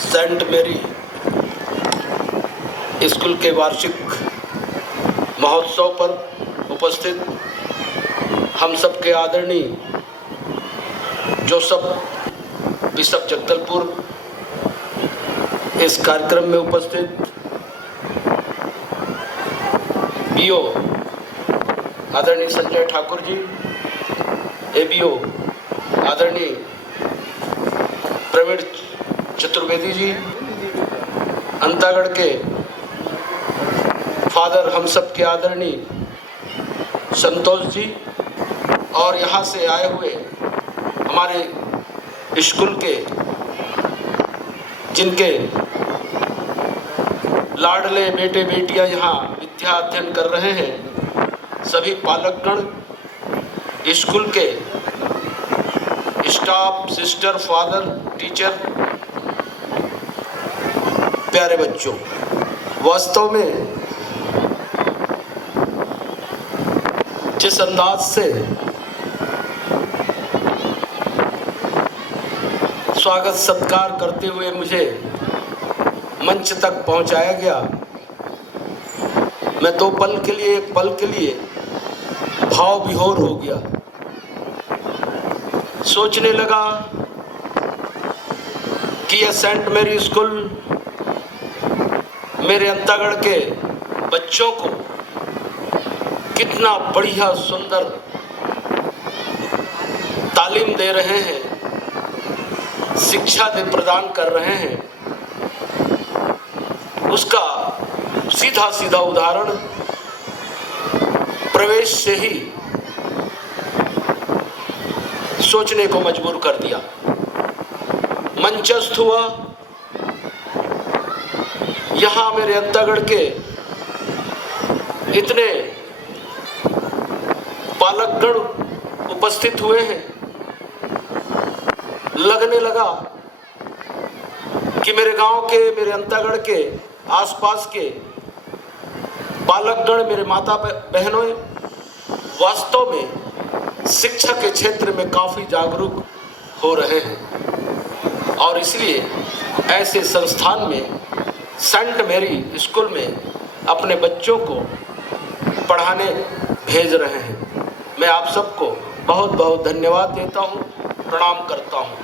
Saint मेरी school के वार्षिक महोत्सव पर उपस्थित हम सब के आदरणीय जोसेफ बिशप जगदलपुर, इस कार्यक्रम में उपस्थित बीओ आदरणीय संजय ठाकुर जी, एबीओ आदरणीय प्रवीण चतुर्वेदी जी, अंतागढ़ के फादर हम सब के आदरणीय संतोष जी, और यहाँ से आए हुए हमारे स्कूल के जिनके लाडले बेटे बेटियां यहाँ विद्या अध्ययन कर रहे हैं, सभी पालकगण, स्कूल के स्टाफ, सिस्टर, फादर, टीचर, प्यारे बच्चों, वास्तव में जिस अंदाज से स्वागत सत्कार करते हुए मुझे मंच तक पहुंचाया गया, मैं एक पल के लिए भाव विभोर हो गया। सोचने लगा कि यह सेंट मेरी स्कूल मेरे अंतागढ़ के बच्चों को कितना बढ़िया सुंदर तालीम दे रहे हैं, शिक्षा प्रदान कर रहे हैं, उसका सीधा सीधा उदाहरण प्रवेश से ही सोचने को मजबूर कर दिया। मंचस्थ हुआ, यहाँ मेरे अंतागढ़ के इतने पालकगण उपस्थित हुए हैं, लगने लगा कि मेरे गांव के, मेरे अंतागढ़ के आसपास के पालकगण, मेरे माता बहनों वास्तव में शिक्षा के क्षेत्र में काफी जागरूक हो रहे हैं, और इसलिए ऐसे संस्थान में सेंट मेरी स्कूल में अपने बच्चों को पढ़ाने भेज रहे हैं। मैं आप सबको बहुत बहुत धन्यवाद देता हूं, प्रणाम करता हूं।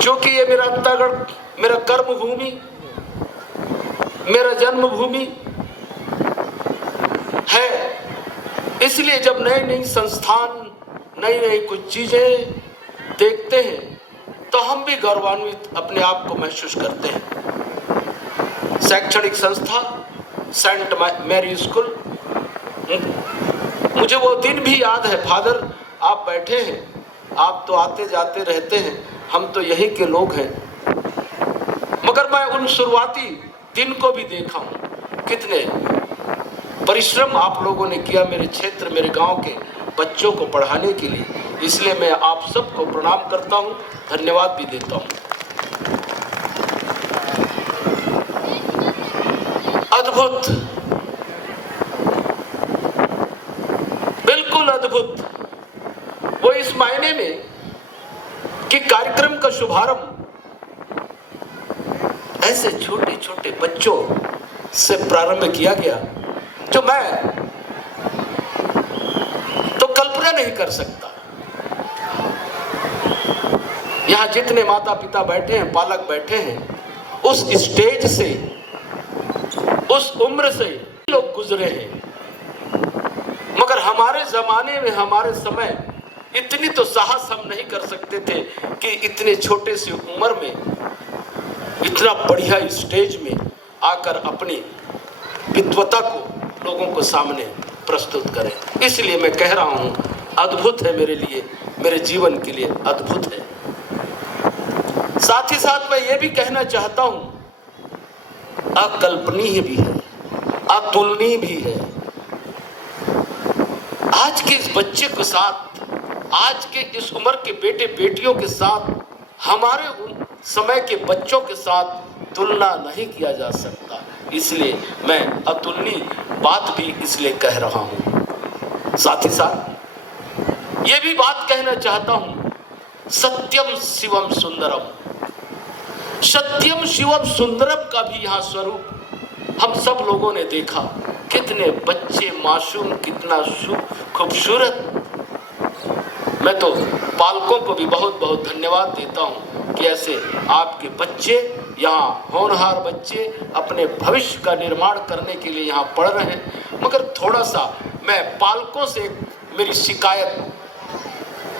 क्योंकि ये मेरा अंतागढ़, मेरा कर्म भूमि, मेरा जन्मभूमि है, इसलिए जब नए नए संस्थान, नई नई कुछ चीजें देखते हैं तो हम भी गौरवान्वित अपने आप को महसूस करते हैं। शैक्षणिक संस्था सेंट मेरी स्कूल, मुझे वो दिन भी याद है। फादर, आप बैठे हैं, आप तो आते जाते रहते हैं, हम तो यहीं के लोग हैं, मगर मैं उन शुरुआती दिन को भी देखा हूं, कितने परिश्रम आप लोगों ने किया मेरे क्षेत्र, मेरे गांव के बच्चों को पढ़ाने के लिए। इसलिए मैं आप सबको प्रणाम करता हूं, धन्यवाद भी देता हूं। अद्भुत, बिल्कुल अद्भुत, वो इस मायने में कि कार्यक्रम का शुभारंभ ऐसे छोटे छोटे बच्चों से प्रारंभ किया गया, जो मैं तो कल्पना नहीं कर सकता। यहां जितने माता पिता बैठे हैं, पालक बैठे हैं, उस स्टेज से, उस उम्र से लोग गुजरे हैं, मगर हमारे जमाने में, हमारे समय इतनी तो साहस हम नहीं कर सकते थे कि इतने छोटे से उम्र में इतना बढ़िया स्टेज में आकर अपनी विद्वता को लोगों को सामने प्रस्तुत करें। इसलिए मैं कह रहा हूं, अद्भुत है मेरे लिए, मेरे जीवन के लिए अद्भुत है। साथ ही साथ मैं ये भी कहना चाहता हूं, अकल्पनीय भी है, अतुलनीय भी है। आज के इस बच्चे के साथ, आज के इस उम्र के बेटे बेटियों के साथ, हमारे समय के बच्चों के साथ तुलना नहीं किया जा सकता। इसलिए मैं अतुलनीय बात भी इसलिए कह रहा हूं। साथ ही साथ ये भी बात कहना चाहता हूं, सत्यम शिवम सुंदरम, सत्यम शिवम सुंदरम का भी यहां स्वरूप हम सब लोगों ने देखा। कितने बच्चे मासूम, कितना खूबसूरत। मैं तो पालकों को भी बहुत बहुत धन्यवाद देता हूं कि ऐसे आपके बच्चे यहाँ, होनहार बच्चे अपने भविष्य का निर्माण करने के लिए यहाँ पढ़ रहे हैं। मगर थोड़ा सा मैं पालकों से मेरी शिकायत,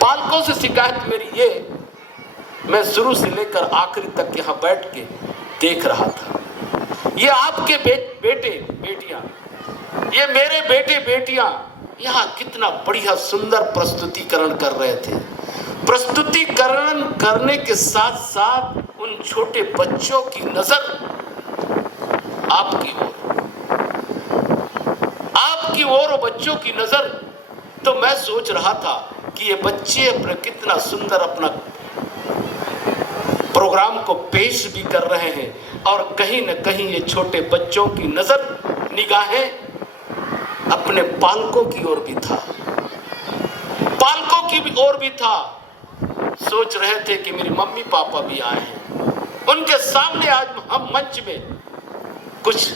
पालकों से शिकायत मेरी ये, मैं शुरू से लेकर आखिरी तक यहाँ बैठ के देख रहा था। ये आपके बेटे बेटियां, ये मेरे बेटे बेटियां यहाँ कितना बढ़िया सुंदर प्रस्तुतिकरण कर रहे थे। प्रस्तुतिकरण करने के साथ साथ उन छोटे बच्चों की नजर आपकी ओर बच्चों की नजर। तो मैं सोच रहा था कि ये बच्चे अपना कितना सुंदर अपना प्रोग्राम को पेश भी कर रहे हैं, और कहीं न कहीं ये छोटे बच्चों की नजर, निगाहें अपने पालकों की ओर भी था, पालकों की भी ओर भी था। सोच रहे थे कि मेरी मम्मी पापा भी आए हैं, उनके सामने आज हम मंच में कुछ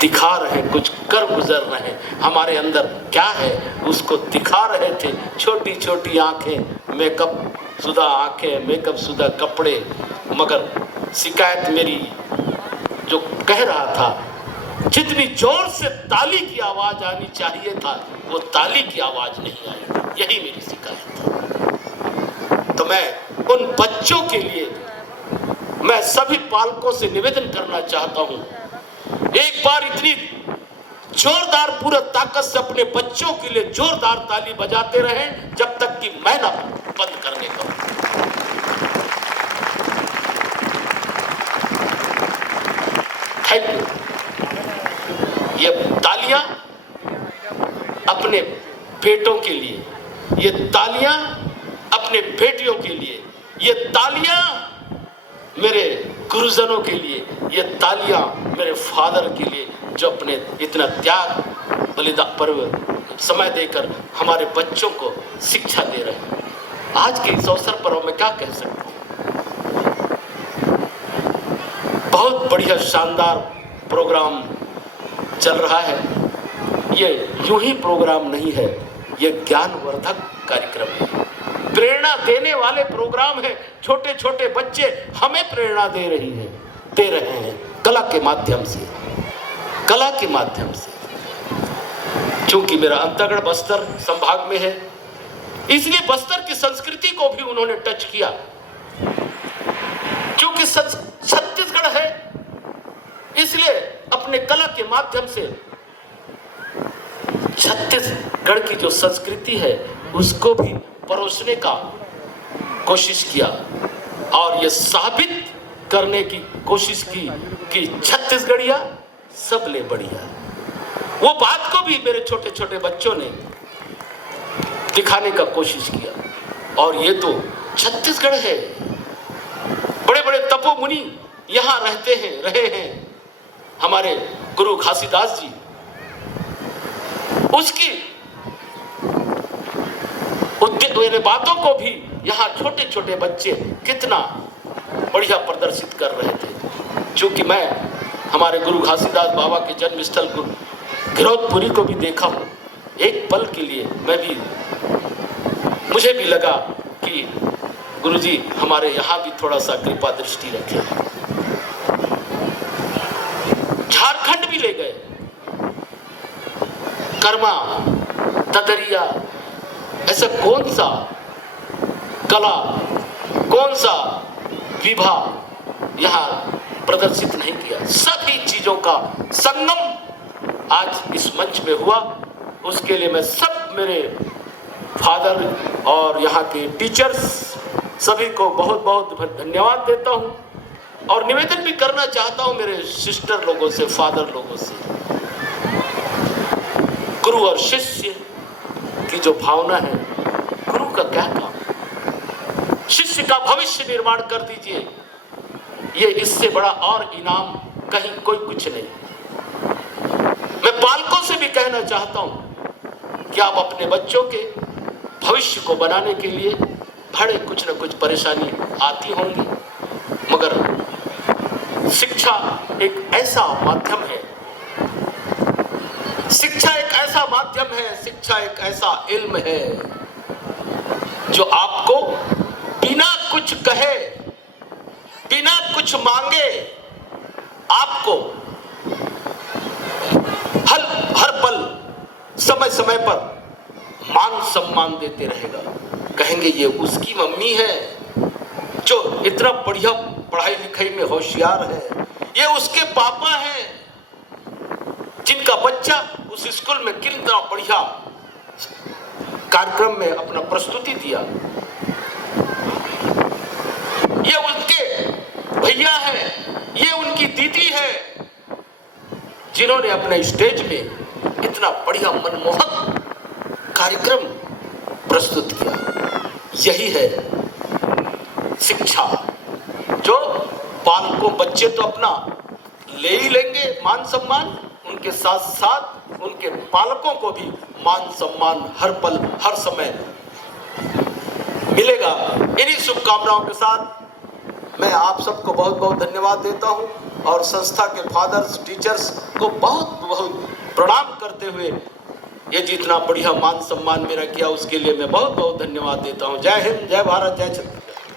दिखा रहे, कुछ कर गुजर रहे, हमारे अंदर क्या है उसको दिखा रहे थे। छोटी छोटी आंखें, मेकअप शुदा आंखें, मेकअप शुदा कपड़े। मगर शिकायत मेरी जो कह रहा था, जितनी जोर से ताली की आवाज आनी चाहिए था वो ताली की आवाज नहीं आई, यही मेरी शिकायत है। तो मैं उन बच्चों के लिए, मैं सभी पालकों से निवेदन करना चाहता हूं, एक बार इतनी जोरदार पूरा ताकत से अपने बच्चों के लिए जोरदार ताली बजाते रहें जब तक कि मैं ना बंद करने का। Thank you. ये तालियां अपने बेटों के लिए, ये तालियां अपने बेटियों के लिए, ये तालियां मेरे गुरुजनों के लिए, ये तालियां मेरे फादर के लिए जो अपने इतना त्याग बलिदान पर समय देकर हमारे बच्चों को शिक्षा दे रहे हैं। आज के इस अवसर पर मैं क्या कह सकता हूँ, बहुत बढ़िया शानदार प्रोग्राम चल रहा है। ये यूं ही प्रोग्राम नहीं है, ये ज्ञानवर्धक कार्यक्रम है, प्रेरणा देने वाले प्रोग्राम है। छोटे छोटे बच्चे हमें प्रेरणा दे रहे हैं कला के माध्यम से, कला के माध्यम से। क्योंकि मेरा अंतर्गढ़ बस्तर संभाग में है, इसलिए बस्तर की संस्कृति को भी उन्होंने टच किया। क्योंकि छत्तीसगढ़ है, इसलिए अपने कला के माध्यम से छत्तीसगढ़ की जो संस्कृति है उसको भी परोसने का कोशिश किया, और ये साबित करने की कोशिश की कि छत्तीसगढ़िया सबले बढ़िया। वो बात को भी मेरे छोटे छोटे बच्चों ने दिखाने का कोशिश किया। और ये तो छत्तीसगढ़ है, बड़े बड़े तपोमुनि यहाँ रहे हैं। हमारे गुरु घासीदास जी, उसकी बातों को भी यहाँ छोटे छोटे बच्चे कितना बढ़िया प्रदर्शित कर रहे थे। चूंकि मैं हमारे गुरु घासीदास बाबा के जन्म स्थल गिरौदपुरी को भी देखा हूँ, एक पल के लिए मुझे भी लगा कि गुरुजी हमारे यहाँ भी थोड़ा सा कृपा दृष्टि रखें। झारखंड भी ले गए, कर्मा, तदरिया, ऐसा कौन सा कला, कौन सा विभाग यहाँ प्रदर्शित नहीं किया। सभी चीजों का संगम आज इस मंच में हुआ। उसके लिए मैं सब मेरे फादर और यहाँ के टीचर्स सभी को बहुत बहुत धन्यवाद देता हूँ, और निवेदन भी करना चाहता हूँ मेरे सिस्टर लोगों से, फादर लोगों से। गुरु और शिष्य की जो भावना है, गुरु का क्या काम, शिष्य का भविष्य निर्माण कर दीजिए। ये इससे बड़ा और इनाम कहीं कोई कुछ नहीं। मैं पालकों से भी कहना चाहता हूं कि आप अपने बच्चों के भविष्य को बनाने के लिए बड़े कुछ न कुछ परेशानी आती होंगी, मगर शिक्षा एक ऐसा माध्यम है, शिक्षा एक ऐसा माध्यम है, शिक्षा एक ऐसा इल्म है जो आपको बिना कुछ कहे, बिना कुछ मांगे आपको हर पल समय समय पर मान सम्मान देते रहेगा। कहेंगे ये उसकी मम्मी है जो इतना बढ़िया पढ़ाई लिखाई में होशियार है, ये उसके पापा हैं जिनका बच्चा उस स्कूल में कितना बढ़िया कार्यक्रम में अपना प्रस्तुति दिया, ये उनके भैया है, ये उनकी दीदी है जिन्होंने अपने स्टेज में इतना बढ़िया मनमोहक कार्यक्रम प्रस्तुत किया। यही है शिक्षा, जो पालकों बच्चे तो अपना ले ही लेंगे मान सम्मान, उनके साथ साथ उनके पालकों को भी मान सम्मान हर पल हर समय मिलेगा। इन्हीं शुभकामनाओं के साथ मैं आप सबको बहुत बहुत धन्यवाद देता हूं और संस्था के फादर्स टीचर्स को बहुत बहुत प्रणाम करते हुए ये जितना बढ़िया मान सम्मान मेरा किया उसके लिए मैं बहुत बहुत धन्यवाद देता हूं। जय हिंद, जय भारत, जय छत्तीसगढ़।